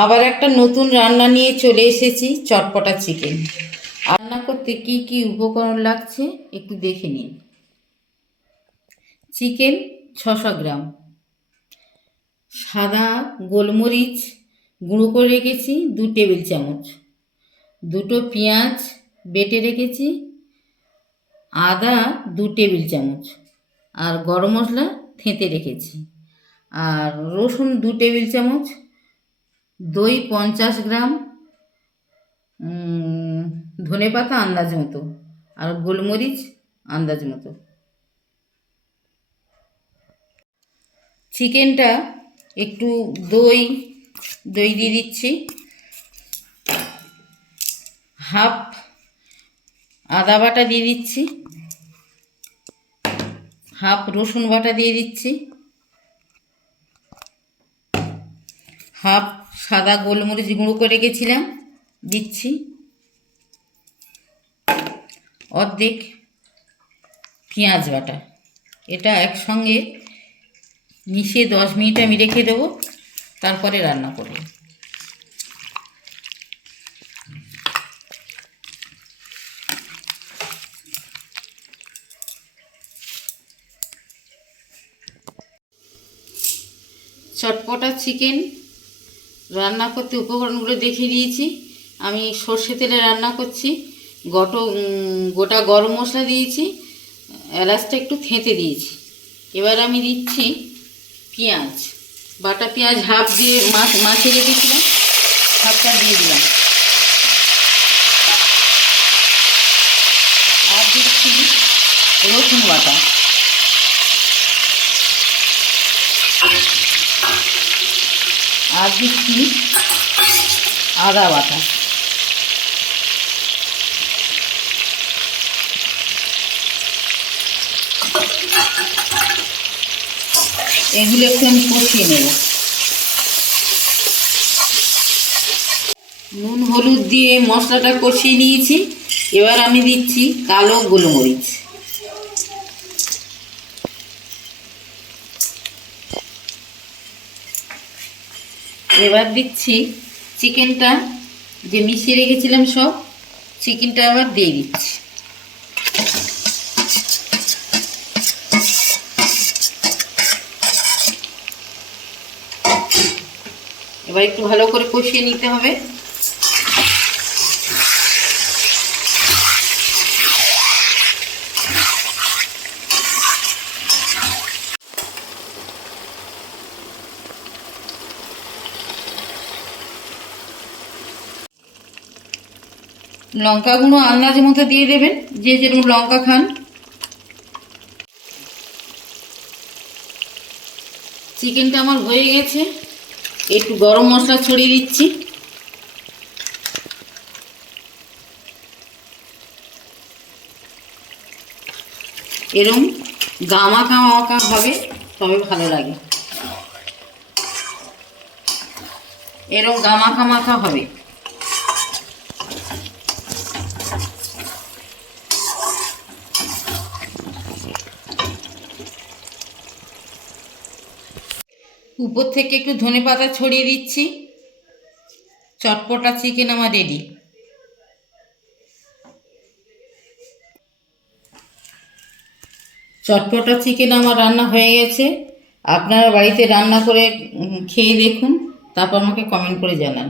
আবার একটা নতুন রান্না নিয়ে চলে এসেছি, চটপটা চিকেন। রান্না করতে কি কি উপকরণ লাগছে একটু দেখে নিন। চিকেন 600 গ্রাম, সাদা গোলমরিচ গুঁড়ো করে রেখেছি 2 টেবিল চামচ, দুটো পেঁয়াজ বেটে রেখেছি, আদা 2 টেবিল চামচ, আর গরম মশলা থেঁতে রেখেছি, আর রসুন 2 টেবিল চামচ, দই 50 গ্রাম, ধনে পাতা আন্দাজ মতো, আর গোলমরিচ আন্দাজ মতো। চিকেনটা একটু দই দিয়ে দিচ্ছি, হাফ আদা বাটা দিয়ে দিচ্ছি, হাফ রসুন বাটা দিয়ে দিচ্ছি, হাফ সাদা গোলমরিচ গুঁড়ো করে রেখেছিলাম দিচ্ছি, অর্ধেক পেঁয়াজ বাটা। এটা একসঙ্গে মিশিয়ে 10 মিনিট আমি রেখে দেবো, তারপরে রান্না করব। চটপটা চিকেন রান্না করতে উপকরণগুলো দেখিয়ে দিয়েছি। আমি সর্ষে তেলে রান্না করছি, গোটা গরম মশলা দিয়েছি, এলাচটা একটু থেঁতে দিয়েছি। এবার আমি দিচ্ছি পেঁয়াজ বাটা, পেঁয়াজ হাফ দিয়ে মাছে রেখেছিলাম, হাফটা দিয়ে দিলাম। আর দিচ্ছি রসুন বাটা, আর দিচ্ছি আদা বাটা। এগুলো একটু আমি কষিয়ে নেব। নুন হলুদ দিয়ে মশলাটা কষিয়ে নিয়েছি। এবার আমি দিচ্ছি কালো গোলমরিচ, এবার দিচ্ছি চিকেনটা যে মিশিয়ে রেখেছিলাম, সব চিকেনটা আবার দিয়ে দিচ্ছি। এবার একটু ভালো করে কষিয়ে নিতে হবে। লঙ্কা গুঁড়ো আন্দাজ মতো দিয়ে দেবেন, যে যেরকম লঙ্কা খান। চিকেনটা আমার হয়ে গেছে, একটু গরম মশলা ছড়িয়ে দিচ্ছি। এরকম গামাখা মাখা হবে তবে ভালো লাগে, এরকম গামাখা মাখা হবে। উপর থেকে একটু ধনে পাতা ছড়িয়ে দিচ্ছি। চটপটা চিকেন আমার রেডি। চটপটা চিকেন আমার রান্না হয়ে গেছে। আপনারা বাড়িতে রান্না করে খেয়ে দেখুন, তারপর আমাকে কমেন্ট করে জানান।